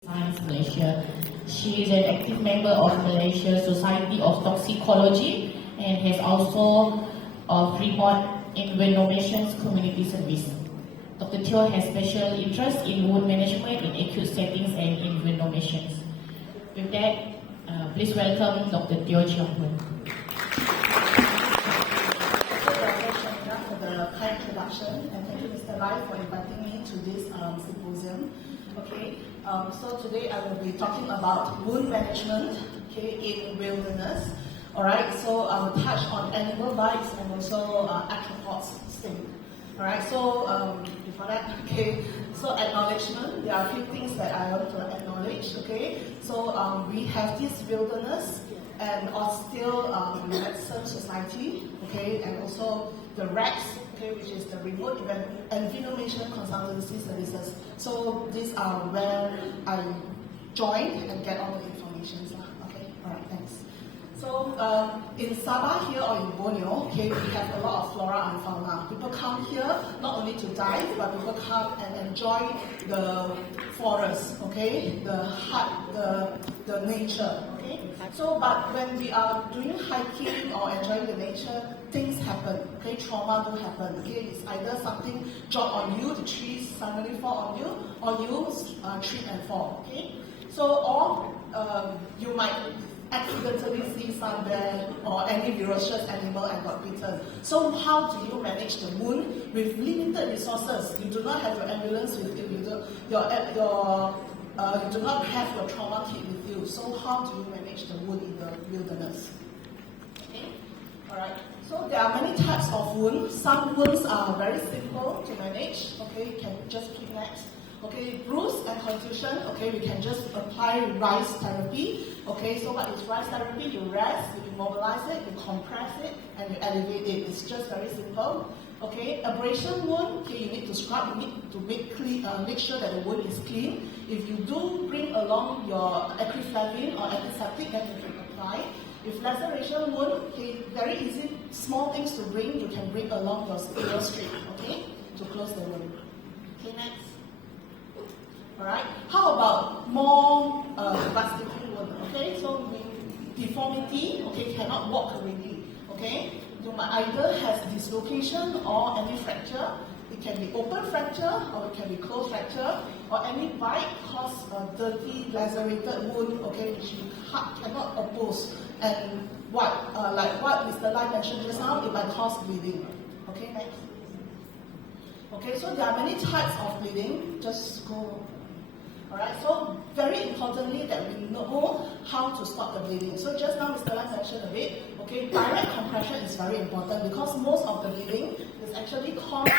Science Malaysia. She is an active member of Malaysia Society of Toxicology and has also Freeport Innovations Community Service. Dr. Teo has special interest in wound management in acute settings and in innovations. With that, please welcome Dr. Teo Cheong Hoon. For the kind introduction, and thank you, Mr. Lai, for inviting me to this symposium. Okay, so today I will be talking about wound management, okay, in wilderness. All right, so I will touch on animal bites and also arthropods sting. All right, so before that, okay, so acknowledgement. There are a few things that I want to acknowledge. Okay, so we have this wilderness and still medicine society. Okay, and also the REX, okay, which is the Remote Information Consultancy Services. So these are where I join and get all the information. Okay, all right, thanks. So in Sabah here or in Borneo, okay, we have a lot of flora and fauna. People come here not only to dive, but people come and enjoy the forest, okay, the nature, okay. So, but when we are doing hiking or enjoying the nature, things happen, okay, trauma do happen, okay. It's either something drop on you, the trees suddenly fall on you, or you trip and fall, okay. So, or you might accidentally see some bear or any ferocious animal and got bitten. So how do you manage the wound with limited resources? You do not have your ambulance with you. You do not have your trauma kit with you. So how do you manage the wound in the wilderness? Okay, all right. So there are many types of wounds. Some wounds are very simple to manage. Okay, you can just keep next. Okay, bruise and contusion, okay, we can just apply rice therapy. Okay, so what is rice therapy? You rest, you immobilize it, you compress it, and you elevate it. It's just very simple. Okay, abrasion wound, okay, you need to scrub, you need to make sure that the wound is clean. If you do bring along your acryflavine or antiseptic, then you can apply. If laceration wound, okay, very easy, small things to bring, you can bring along your steel strip, okay, to close the wound. Okay, next. Alright, how about more plasticky wound? Okay, so deformity, okay, cannot walk already. Okay, you might either have dislocation or any fracture. It can be open fracture or it can be closed fracture, or any bite cause a dirty lacerated wound, okay, which you cannot oppose. And like what Mr. Lai mentioned just now, it might cause bleeding. Okay, next. Okay, so there are many types of bleeding. Just go. Alright, so very importantly that we know how to stop the bleeding. So just now Mr. Lai mentioned a bit, okay, direct compression is very important because most of the bleeding is actually caused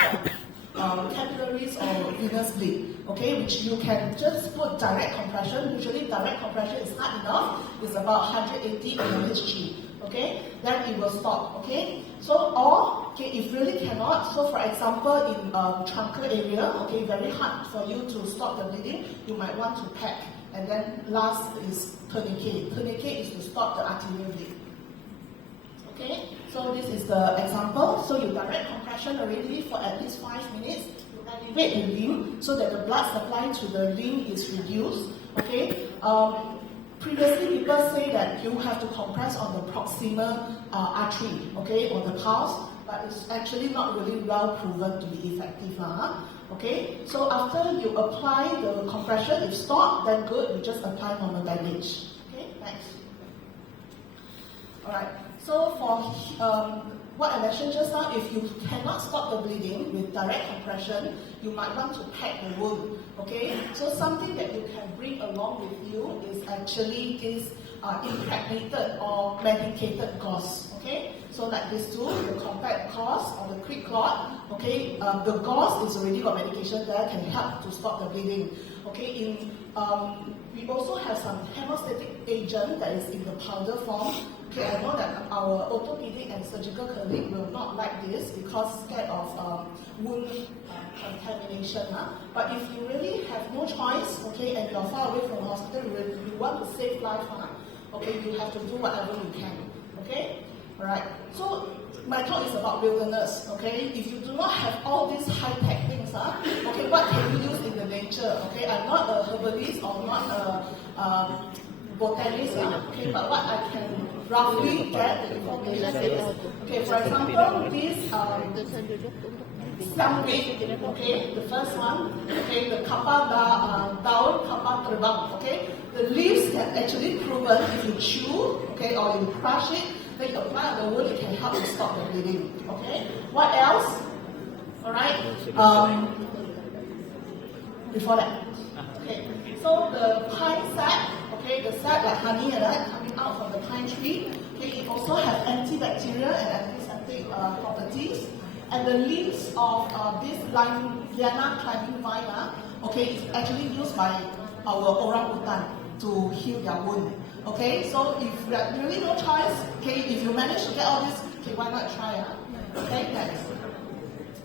from capillaries or venous bleed, okay, which you can just put direct compression. Usually direct compression is not enough, it's about 180 mmHg, okay, then it will stop, okay. So, or, okay, if really cannot, so for example, in truncal area, okay, very hard for you to stop the bleeding, you might want to pack. And then last is tourniquet. Tourniquet is to stop the arterial bleed. Okay, so this is the example. So you direct compression already for at least 5 minutes. You elevate the limb so that the blood supply to the limb is reduced. Okay. Previously, people say that you have to compress on the proximal artery, okay, or the pulse, but it's actually not really well proven to be effective. Okay, so after you apply the compression, if stopped, then good, you just apply normal bandage. Okay, next. Alright, so for what I mentioned just now, if you cannot stop the bleeding with direct compression, you might want to pack the wound. Okay, so something that you can bring along with you is actually this impregnated or medicated gauze. Okay, so like this too, the compact gauze or the quick clot. Okay, the gauze is already got medication there, can help to stop the bleeding. Okay, we also have some hemostatic agent that is in the powder form. Okay, I know that our orthopedic and surgical colleague will not like this because scared of wound contamination. But if you really have no choice, okay, and you're far away from the hospital, you want to save life, okay, you have to do whatever you can. Okay, all right. So my talk is about wilderness. Okay, if you do not have all these high-tech things, okay, what can you use in the nature. Okay, I'm not a herbalist or not a botanist. Okay, but what I can roughly get the information is, okay, for example, this Samway, okay, the first one, okay, the daun kappa terbang, okay, the leaves can actually proven if you chew, okay, or you crush it, then you apply on the wound, it can help to stop the bleeding, okay. What else? All right. Before that, okay. So the pine sap, okay, the sap like honey and that coming out from the pine tree, okay, it also has antibacterial and antiseptic properties. And the leaves of this liana climbing vine, okay, is actually used by our orangutan to heal their wound. Okay, so if you have really no choice, okay, if you manage to get all this, okay, why not try? Okay, next.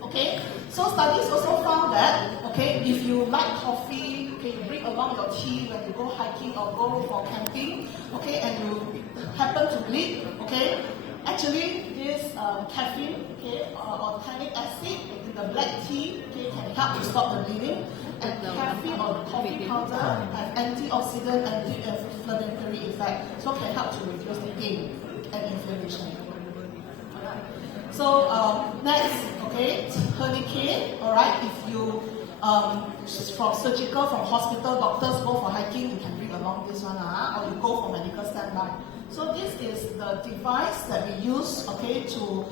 Okay, so studies also found that, okay, if you like coffee, okay, you bring along your tea when you go hiking or go for camping, okay, and you happen to bleed, okay, actually this caffeine, okay, or tannic acid in the black tea, okay, can help to stop the bleeding, and caffeine or coffee powder have antioxidant, anti-inflammatory effect, so can help to reduce the pain and inflammation. So next, okay, tourniquet. All right, if you from surgical, from hospital, doctors go for hiking, you can bring along this one, or you go for medical standby. So this is the device that we use, okay, to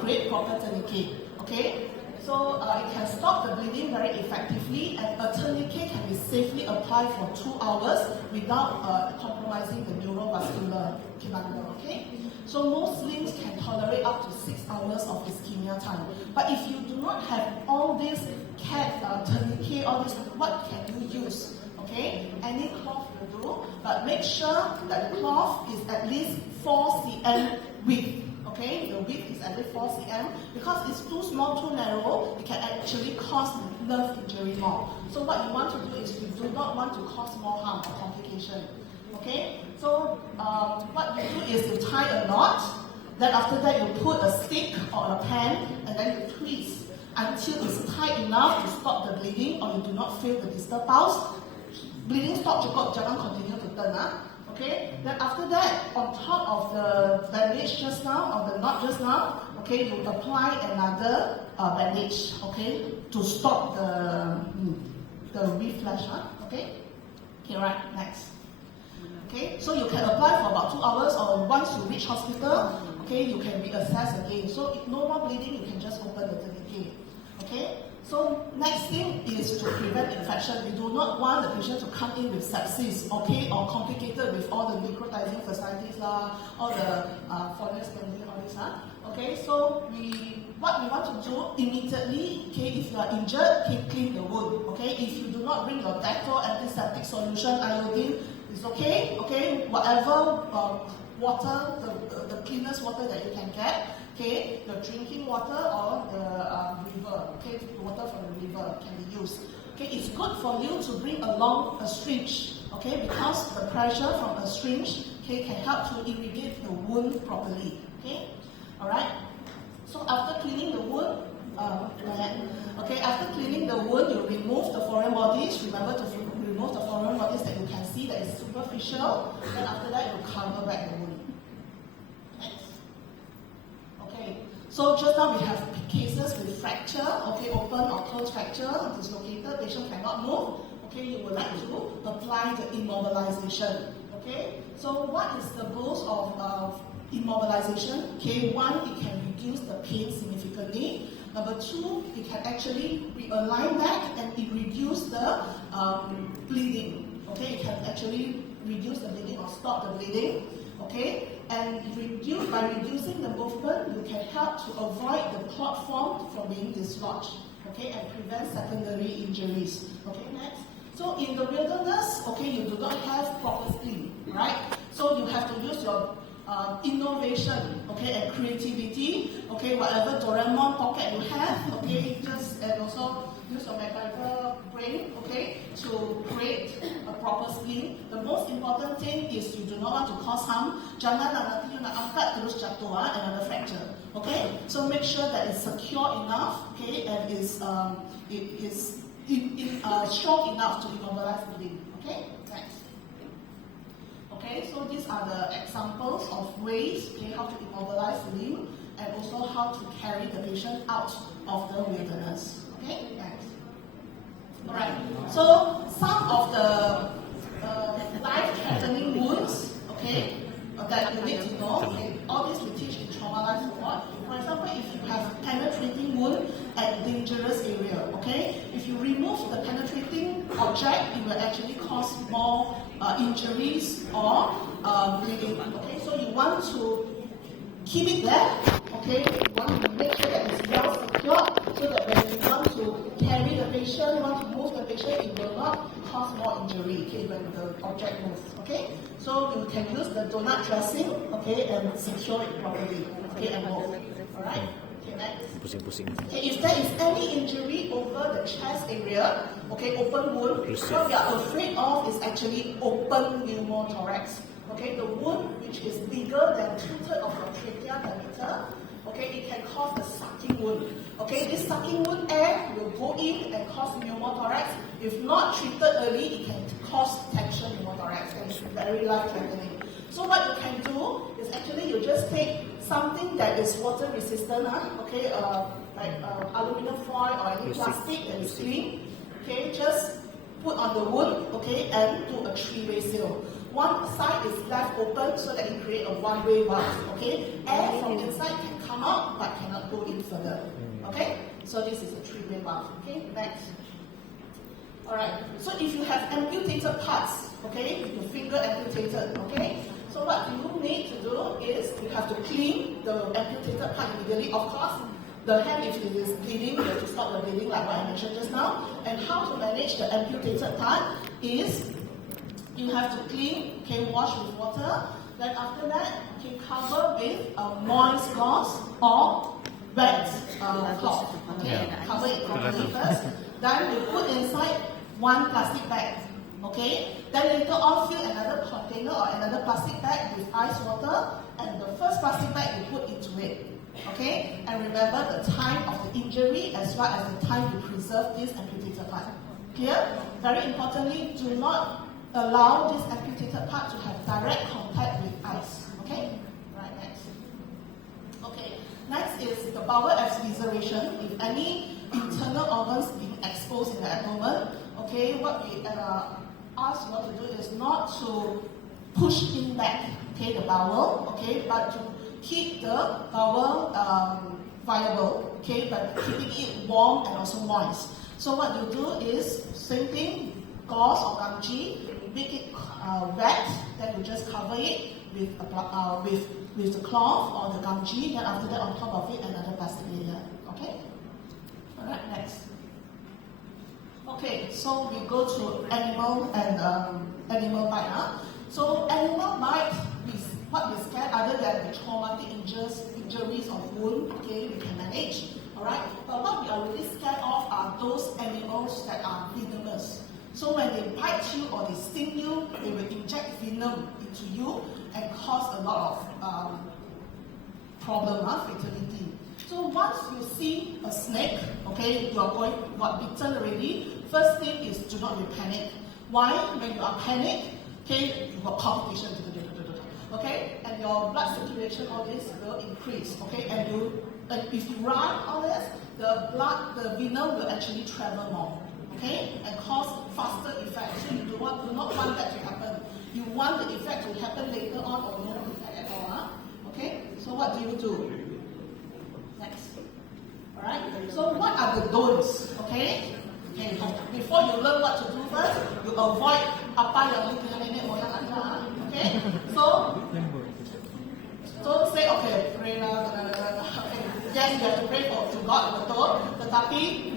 create proper tourniquet. Okay, so it can stop the bleeding very effectively, and a tourniquet can be safely applied for 2 hours without compromising the neurovascular bundle. Okay. So most limbs can tolerate up to 6 hours of ischemia time. But if you do not have all this tourniquet, all this, what can you use? Okay, any cloth will do, but make sure that the cloth is at least 4 cm width. Okay, the width is at least 4 cm, because it's too small, too narrow, it can actually cause nerve injury more. So what you want to do is you do not want to cause more harm or complication. Okay, so what you do is you tie a knot, then after that you put a stick or a pen, and then you twist until it's tight enough to stop the bleeding, or you do not feel the distal pulse. Bleeding stop, jangan continue to turn. Okay, then after that, on top of the bandage just now, or the knot just now, okay, you apply another bandage, okay, to stop the reflash. Okay, right, next. Okay, so you can apply for about 2 hours, or once you reach hospital, okay, you can reassess again. So if no more bleeding, you can just open the tourniquet. Okay, so next thing is to prevent infection. We do not want the patient to come in with sepsis, okay, or complicated with all the necrotizing fasciitis, all the foreign spending, all this. Okay, so what we want to do immediately, okay, if you are injured, clean the wound. Okay, if you do not bring your Dettol antiseptic solution, iodine, it's okay, okay, whatever water, the cleanest water that you can get, okay, the drinking water or the river, okay, water from the river can be used. Okay, it's good for you to bring along a syringe, okay, because the pressure from a syringe, okay, can help to irrigate the wound properly, okay, all right. So after cleaning the wound, okay, after cleaning the wound, you remove the foreign bodies. Remember to remove the foreign bodies that you can see that is superficial. Then after that, you cover back the wound. Next. Okay, so just now we have cases with fracture, okay, open or closed fracture, dislocated, patient cannot move. Okay, you would like to apply the immobilization. Okay, so what is the goals of immobilization? Okay, one, it can reduce the pain significantly. Number two, it can actually realign back and it reduce the bleeding. Okay, it can actually reduce the bleeding or stop the bleeding. Okay, and by reducing the movement, you can help to avoid the clot form from being dislodged. Okay, and prevent secondary injuries. Okay, next. So in the wilderness, okay, you do not have proper spleen, right? So you have to use your innovation, okay, and creativity, okay, whatever Doraemon pocket you have, okay, and also use your MacGyver brain, okay, to create a proper spleen. The most important thing is you do not want to cause harm. Jangan nanti you nak angkat terus jatuh and another fracture, okay. So make sure that it's secure enough, okay, and it is strong enough to immobilize the limb. Okay, next. Okay, so these are the examples of ways, okay, how to immobilize the limb and also how to carry the patient out of the wilderness. Okay, next. Alright, so some of the life-threatening wounds, okay, that you need to know, okay, all this we teach in trauma life support. For example, if you have penetrating wound at dangerous area, okay, if you remove the penetrating object, it will actually cause more injuries or bleeding. Okay, so you want to keep it there. Okay, you want to make sure that it's well secured, so that when you want to carry the patient, want to move the patient, it will not cause more injury. Okay, when the object moves. Okay, so you can use the donut dressing. Okay, and secure it properly. Okay, and move. All right. Okay, next. Okay, if there is any injury over the chest area, okay, open wound, what we are afraid of is actually open pneumothorax. Okay, the wound which is bigger than 2/3 of your trachea diameter, okay, it can cause a sucking wound. Okay, this sucking wound, air will go in and cause pneumothorax. If not treated early, it can cause tension pneumothorax, and it's very life-threatening. So what you can do is actually you just take something that is water resistant, okay, like aluminum foil or any plastic that is clean, okay, just put on the wound, okay, and do a 3-way seal. One side is left open so that it creates a one-way valve, okay? Air from inside can come out but cannot go in further, okay? So this is a 3-way valve, okay? Next. Alright, so if you have amputated parts, okay, your finger amputated, okay? So what you need to do is you have to clean the amputated part immediately. Of course, the hand, if it is bleeding, you have to stop the bleeding like what I mentioned just now. And how to manage the amputated part is you have to clean, okay, wash with water. Then after that, you can cover with a moist gauze or wet cloth. Okay, cover it properly first. Then you put inside one plastic bag. Okay, then later on fill another container or another plastic bag with ice water, and the first plastic bag you put into it. Okay, and remember the time of the injury as well as the time you preserve this amputated part. Clear? Very importantly, do not allow this amputated part to have direct contact with ice. Okay? Right, next. Okay, next is the bowel evisceration. If any internal organs being exposed in the abdomen, okay, what we ask you to do is not to push in back, okay, the bowel, okay, but to keep the bowel viable, okay, but keeping it warm and also moist. So what you do is same thing, gauze or gumji, make it wet, then you just cover it with the cloth or the gumji, then after that on top of it another plastic layer. Okay? Alright, next. Okay, so we go to animal and animal bite. So animal bite, what we scared other than the traumatic injuries or wound, okay, we can manage. Alright? But what we are really scared of are those animals that are venomous. So when they bite you or they sting you, they will inject venom into you and cause a lot of problem, fatality. So once you see a snake, okay, you got bitten already, first thing is do not be panic. Why? When you are panic, okay, you got palpitation, okay, and your blood circulation, all this will increase, okay, and if you run all this, the venom will actually travel more. Okay, and cause faster effect. So you do not want that to happen. You want the effect to happen later on or no effect at all. Okay, so what do you do? Next. Alright, so what are the don'ts? Okay, before you learn what to do first, you avoid apa yang nenek moyang ada. Okay, so don't say, okay, pray lah. Okay, yes, you have to pray to God, betul. Tetapi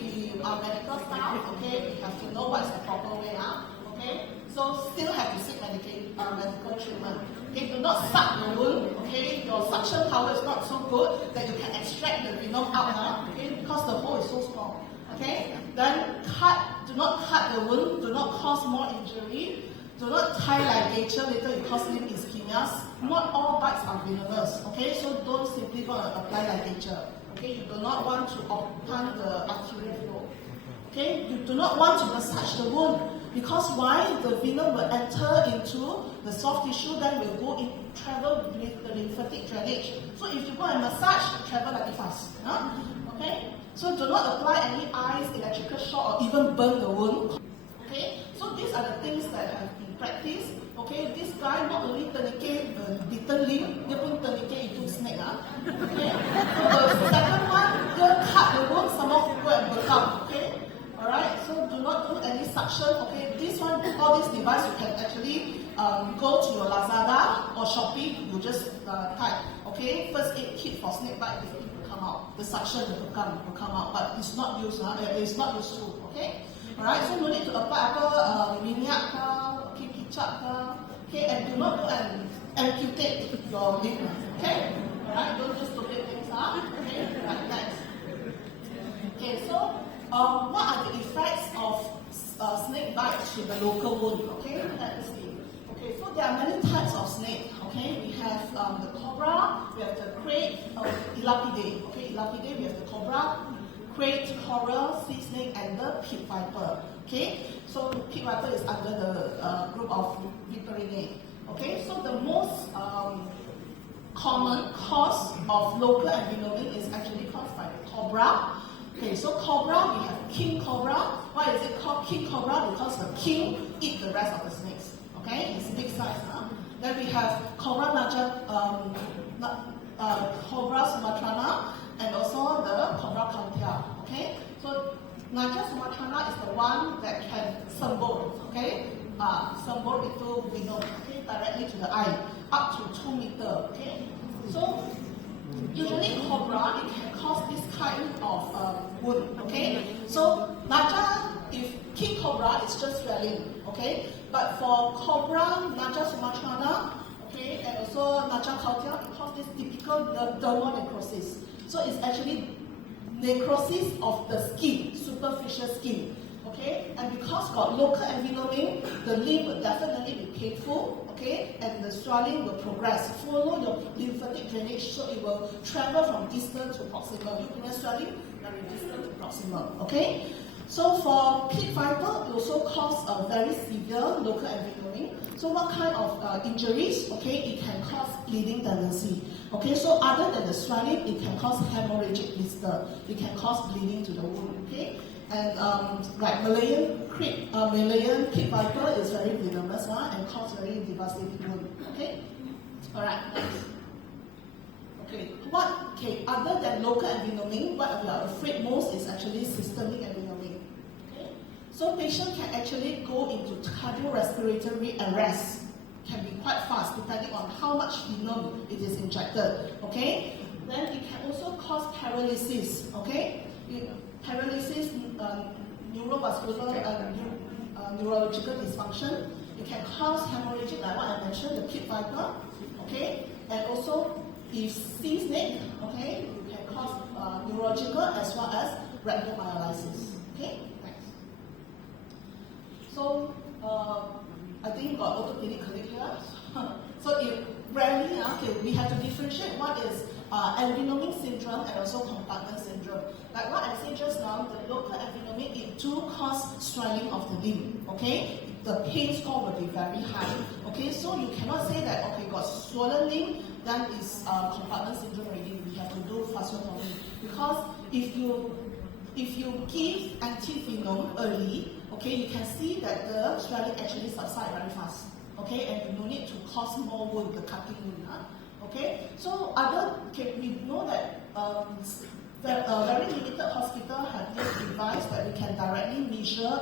our medical staff, okay, we have to know what's the proper way out, okay? So still have to seek medical treatment. Okay, do not suck the wound, okay? Your suction power is not so good that you can extract the venom out, okay? Because the hole is so small, okay? Then do not cut the wound, do not cause more injury, do not tie ligature, later it causes limb ischemia. Not all bites are venomous, okay? So don't simply go and apply ligature. Okay, you do not want to obstruct the arterial flow. Okay, you do not want to massage the wound because why? The venom will enter into the soft tissue, then will go in, travel with the lymphatic drainage. So if you go and massage, it travel very fast. Okay, so do not apply any ice, electrical shock, or even burn the wound. Okay, so these are the things that have been practiced. Okay, this guy not only tourniquet bitten limb, dia pun tourniquet itu snake. Okay, so the second one, dia cut the wound, some more go and bekam. Okay. Alright, so do not do any suction. Okay, this one, all this device, you can actually go to your Lazada or Shopee. You just type, okay, first aid kit for snake bite. It will come out. The suction will come out, but it's not used. It's not useful. Okay, alright. So no need to apply minyak, okay, kicap, okay, and do not go and amputate your limb. Okay, alright. Don't just stupid things. Okay, right, next. Okay, so. What are the effects of snake bites to the local wound? Okay, let's see. Okay, so there are many types of snake. Okay, we have the cobra, we have the crate, elapidae. Okay, elapidae, we have the cobra, crate, coral, sea snake, and the pit viper. Okay, so pit viper is under the group of Viperinae. Okay, so the most common cause of local envenoming is actually caused by the cobra. Okay, so cobra, we have king cobra. Why is it called king cobra? Because the king eat the rest of the snakes. Okay, it's big size. Then we have cobra cobra sumatrana, and also the cobra countia. Okay, so Naja sumatrana is the one that can sembur. Okay, sembur itu venom. Okay, directly to the eye, up to 2 meters. Okay, so. Usually cobra, it can cause this kind of wound, okay? So Naja, if king cobra, it's just swelling, okay? But for cobra, Naja sumatrana, okay, and also Naja countia, it causes this typical dermal necrosis. So it's actually necrosis of the skin, superficial skin, okay? And because got local envenoming, the limb will definitely be painful, okay, and the swelling will progress. Follow your lymphatic drainage, so it will travel from distal to proximal. You can swelling from distal to proximal, okay. So for pit viper, it also cause a very severe local envenoming. So what kind of injuries? Okay, it can cause bleeding tendency. Okay, so other than the swelling, it can cause hemorrhagic blister. It can cause bleeding to the wound. Okay. And like Malayan pit viper is very venomous and cause very devastating wound. Okay, all right. Next. Okay, other than local envenoming, what we are afraid most is actually systemic envenoming. Okay, so patient can actually go into cardiorespiratory arrest. Can be quite fast depending on how much venom it is injected. Okay, then it can also cause paralysis. Okay. Paralysis, neurovascular neurological dysfunction. It can cause hemorrhagic, like what I mentioned, the pit viper. Okay, and also if sea snake, okay, it can cause neurological as well as rhabdomyolysis. Okay, thanks. So I think we got orthopedic colleague here. So if rarely, okay, we have to differentiate what is envenoming syndrome and also compartment syndrome. Like what I said just now, the local envenoming, it do cause swelling of the limb. Okay, the pain score will be very high. Okay, so you cannot say that okay, got swollen limb, then it's compartment syndrome already. We have to do fasciotomy because if you give anti-venom early, okay, you can see that the swelling actually subside very fast. Okay, and you no need to cause more wound, the cutting wound. Okay, so we know that very limited hospital have this device that we can directly measure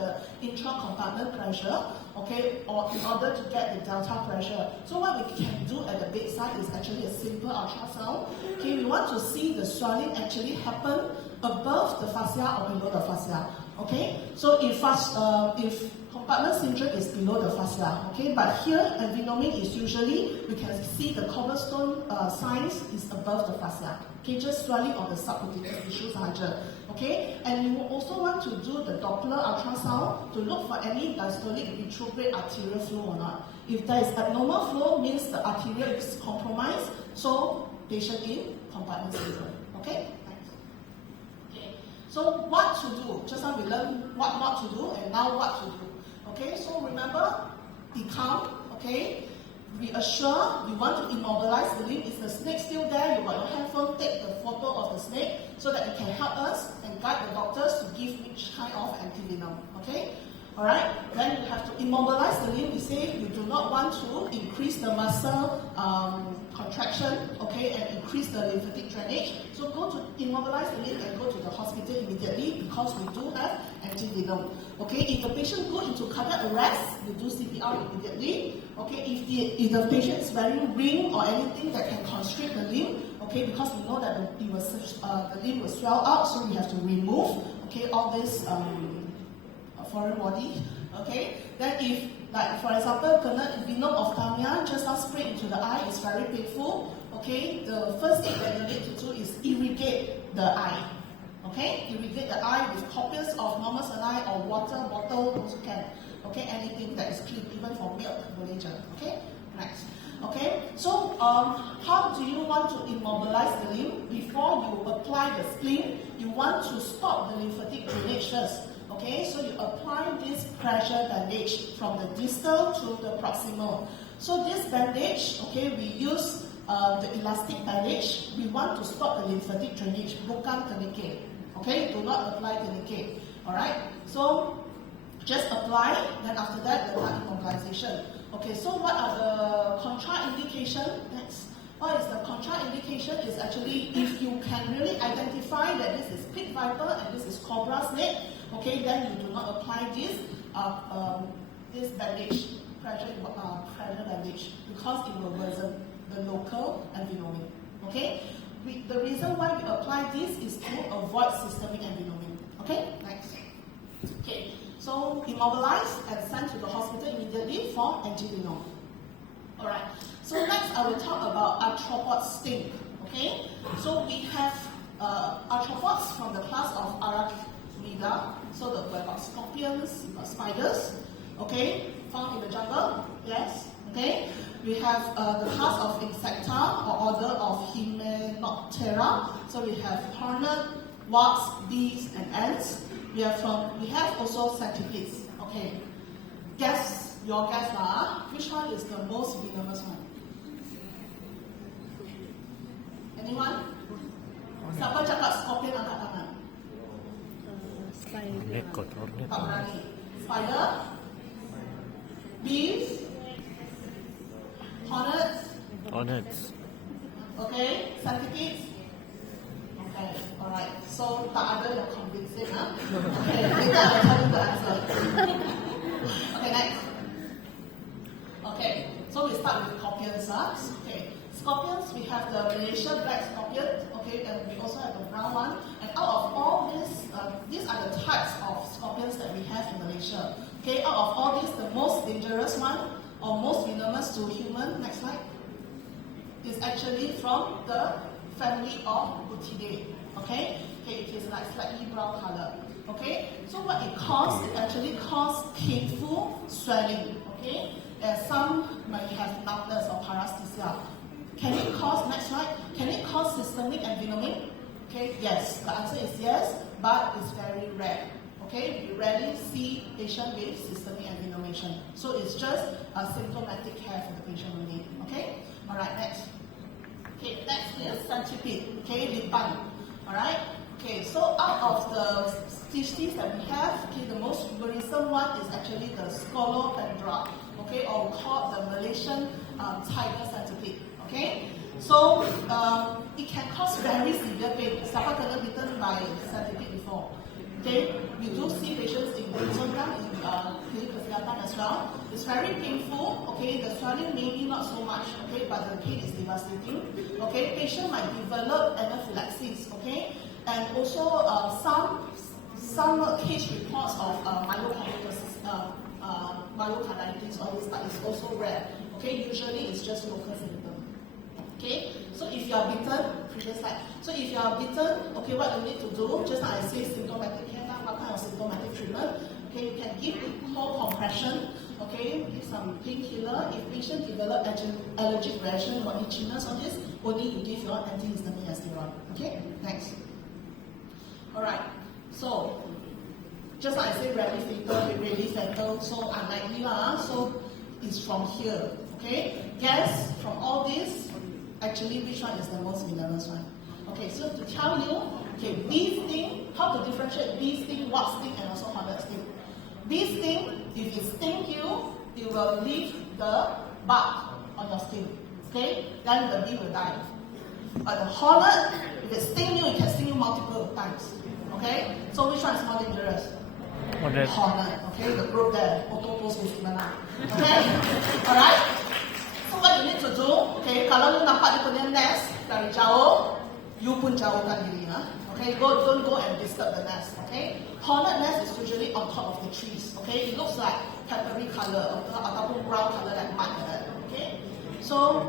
the intra-compartment pressure, okay, or in order to get the delta pressure. So what we can do at the bedside is actually a simple ultrasound. Okay, we want to see the swelling actually happen above the fascia or below the fascia. Okay, so if compartment syndrome is below the fascia, okay, but here envenoming is usually, we can see the cobblestone signs is above the fascia, okay, just swelling of the subcutaneous tissues larger, okay, and you also want to do the Doppler ultrasound to look for any diastolic retrograde arterial flow or not. If there is abnormal flow, means the artery is compromised, so patient in compartment syndrome, okay. So what to do? Just now we learned what not to do, and now what to do. Okay, so remember, be calm, okay? Reassure, you want to immobilize the limb. Is the snake still there? You got your handphone, take the photo of the snake so that it can help us and guide the doctors to give which kind of antivenom, okay? Alright, then you have to immobilize the limb. We say you do not want to increase the muscle contraction, okay, and increase the lymphatic drainage. So go to immobilize the limb and go to the hospital immediately because we do have antivenom. Okay, if the patient go into cardiac arrest, you do CPR immediately. Okay, if the patient is wearing ring or anything that can constrict the limb, okay, because we know that the limb will swell out, so we have to remove, okay, all this foreign body, okay? Then if, like for example, kena venom-ophthalmia, just now spray into the eye is very painful, okay? The first aid that you need to do is irrigate the eye, okay? Irrigate the eye with copious of normal saline or water bottle also can, okay? Anything that is clean, even for milk, Malaysia, okay? Next. Okay, so how do you want to immobilize the limb? Before you apply the splint, you want to stop the lymphatic drainage first. Okay, so you apply this pressure bandage from the distal to the proximal. So this bandage, okay, we use the elastic bandage. We want to stop the lymphatic drainage, bukan tourniquet. Okay, do not apply tourniquet. Alright, so just apply, then after that, the immobilization. Okay, so what are the contraindication? Next. What is the contraindication? Is actually if you can really identify that this is pit viper and this is cobra snake, okay, then you do not apply this this bandage, pressure bandage, because it will worsen the local envenoming. Okay, the reason why we apply this is to avoid systemic envenoming. Okay, next. Okay, so immobilize and send to the hospital immediately for antivenom. Alright, so next I will talk about arthropod sting. Okay, so we have arthropods from the class of Arachnida. So we have scorpions, spiders, okay, found in the jungle. Yes, okay. We have the class of Insecta or order of Hymenoptera. So we have hornet, wasps, bees, and ants. We have also centipedes. Okay, your guess lah. Which one is the most venomous one? Anyone? Siapa cakap scorpion angkat tangan? Spider. Spider? Bees? Hornets? Okay, centipedes? Okay, alright. So tak ada yang convincing, huh? Okay, later I'll tell you the answer. Okay, next. Okay, so we start with scorpions. Okay, scorpions, we have the Malaysia black scorpion, okay, and we also have the brown one. And out of all these are the types of scorpions that we have in Malaysia. Okay, out of all these, the most dangerous one or most venomous to human, next slide, is actually from the family of Butidae. Okay, it is like slightly brown color. Okay, so what it causes, it actually causes painful swelling. Okay, some might have numbness or paresthesia. Can it cause, next slide, can it cause systemic envenoming? Okay, yes, the answer is yes, but it's very rare. Okay, we rarely see patient with systemic envenomation. So it's just a symptomatic care for the patient only. Okay, alright, next. Okay, next is centipede. Okay, lipan. Alright. Okay, so out of the species that we have, okay, the most worrisome one is actually the Scolopendra, okay, or called the Malaysian tiger centipede. Okay, so it can cause very severe pain. Siapa kena bitten by centipede before? Okay, we do see patients in program in clinical kesehatan as well. It's very painful. Okay, the swelling maybe not so much. Okay, but the pain is devastating. Okay, patient might develop anaphylaxis. Okay. And also some case reports of myocarditis, all this, but it's also rare. Okay, usually it's just local symptom. Okay, so if you are bitten, previous slide. So if you are bitten, okay, what you need to do? Just like I say, symptomatic care. What kind of symptomatic treatment? Okay, you can give cold compression. Okay, give some painkiller. If patient develop allergic reaction or itchiness on this, only you give your antihistamine as steroid. Okay, next. Alright, So, just like I say, rarely fatal, so unlikely lah. So, it's from here, okay? Guess from all this, actually which one is the most venomous one? Okay, so to tell you, okay, bee sting, how to differentiate bee sting, wasp sting, and also hornet sting. Bee sting, if it stings you, it will leave the bark on your skin, okay? Then the bee will die. But the hornet, if it stings you, it can sting you multiple times, okay? So which one is more dangerous? Hornet, okay? The group there, auto-post basement lah, okay? Alright? So what you need to do, okay, kalau you nampak dia punya nest dari jauh, you pun jauhkan diri, okay? Don't go and disturb the nest, okay? Hornet nest is usually on top of the trees, okay? It looks like peppery color ataupun brown color like mud, okay? So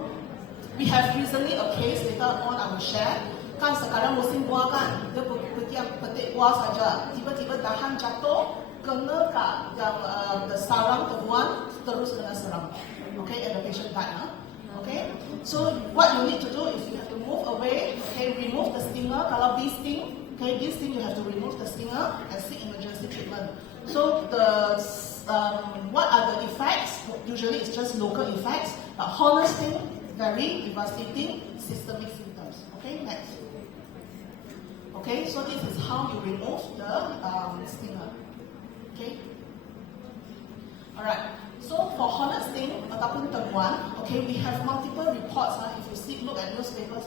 we have recently a case, later on I will share. Kan sekarang musim buah kan, dia petik buah saja, tiba-tiba dahan jatuh, kena kat yang the sarang tebuan, terus kena serang. Okay, and the patient died. Okay, so what you need to do is you have to move away. Okay, remove the stinger. Kalau bee sting, okay, bee sting you have to remove the stinger and seek emergency treatment. So the what are the effects? Usually it's just local effects, but hornet sting very devastating systemic symptoms. Okay, next. Okay, so this is how you remove the stinger. Okay. Alright. So for hornet sting ataupun temuan, okay, we have multiple reports. If you look at newspapers,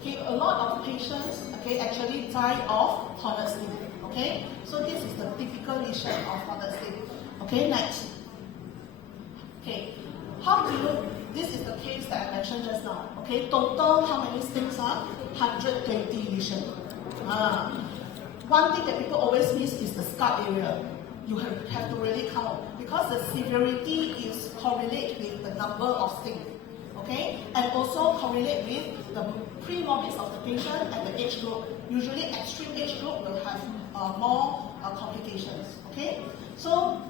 okay, a lot of patients, okay, actually die of hornet sting. Okay, so this is the typical lesion of hornet sting. Okay, next. Okay, how do you? This is the case that I mentioned just now. Okay, total how many stings are? 120 lesions. One thing that people always miss is the scalp area. You have to really count because the severity is correlate with the number of stings, okay, and also correlate with the pre-morbid of the patient and the age group. Usually, extreme age group will have more complications, okay. So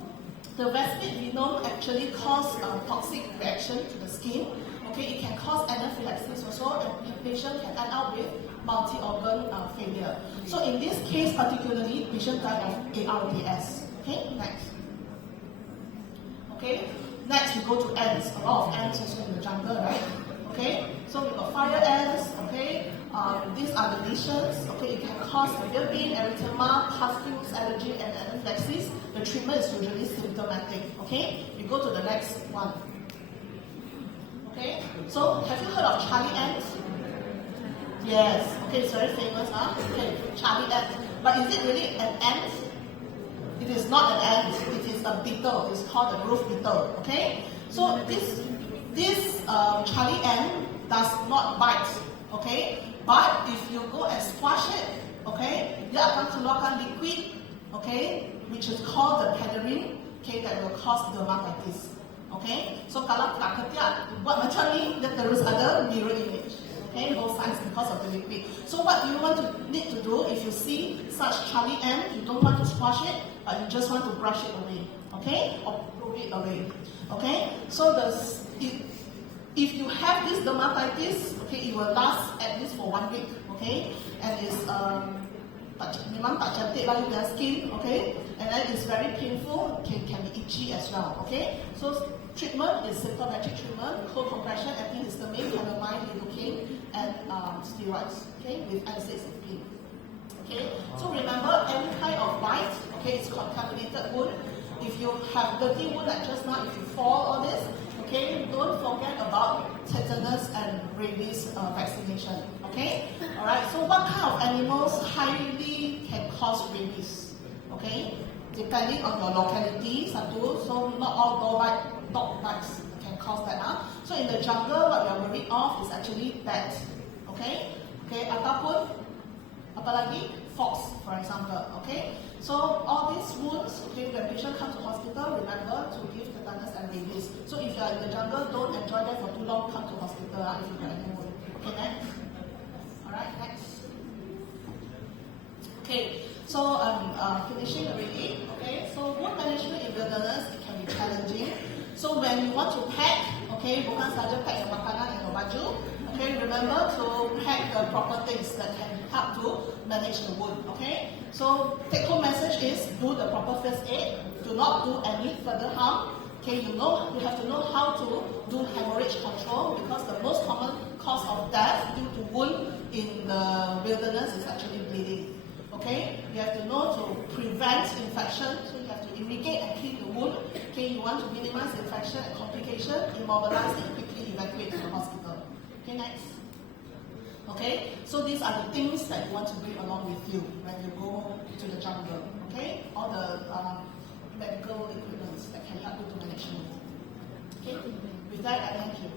the Westmid venom actually cause toxic reaction to the skin. Okay, it can cause anaphylaxis also, and the patient can end up with multi-organ failure. So in this case particularly, patient died of ARDS. Okay, next. Okay, next we go to ants. A lot of ants also in the jungle, right? Okay, so we got fire ants. Okay, these are the lesions. Okay, it can cause severe pain, erythema, pustules, allergy, and anaphylaxis. The treatment is usually symptomatic. Okay, we go to the next one. Okay, so have you heard of Charlie ants? Yes. Okay, it's very famous, Okay, Charlie ant. But is it really an ant? It is not an ant. It is a beetle. It's called a roof beetle. Okay, so this Charlie ant does not bite. Okay, but if you go and squash it, okay, dia akan keluarkan liquid, okay, which is called the pederine, okay, that will cause dermatitis. Okay, so kalau tak ketiak, buat macam ni, dia terus ada mirror image. Okay, both sides because of the liquid. So what do you need to do if you see such Charlie ant? You don't want to squash it, but you just want to brush it away. Okay, or throw it away. Okay, so if you have this dermatitis, okay, it will last at least for 1 week. Okay, and it's memang tak cantik lah your skin. Okay, and then it's very painful. Can be itchy as well. Okay, so treatment is symptomatic treatment, cold compression, antihistamine, calamine, lidocaine, and steroids, okay, with N6-15. Okay, so remember, any kind of bite, okay, it's contaminated wound. If you have dirty wound like just now, if you fall on this, okay, don't forget about tetanus and rabies vaccination, okay? Alright, so what kind of animals highly can cause rabies, okay? Depending on your locality, so not all dog bites can cause that. So in the jungle, what we are worried of is actually bats. Okay? Okay, ataupun apa lagi? Fox, for example. Okay? So all these wounds, okay, when patient comes to hospital, remember to give tetanus and rabies. So if you are in the jungle, don't enjoy that for too long, come to hospital if you got any wound. Okay, next. Alright, next. Okay, so finishing already. Okay, so wound management in wilderness, it can be challenging. So when you want to pack, okay, bukan saja pack your makanan and your baju, Okay, remember to pack the proper things that can help to manage the wound. Okay, so take-home message is do the proper first aid. Do not do any further harm. Okay, you have to know how to do hemorrhage control, because the most common cause of death due to wound in the wilderness is actually bleeding. Okay, you have to know to prevent infection, so you have to irrigate and clean the wound. Okay, you want to minimize infection and complication, immobilize it, quickly evacuate to the hospital. Okay, next. Okay, so these are the things that you want to bring along with you when you go to the jungle. Okay, all the medical equipment that can help you to manage the wound. Okay, with that I thank you.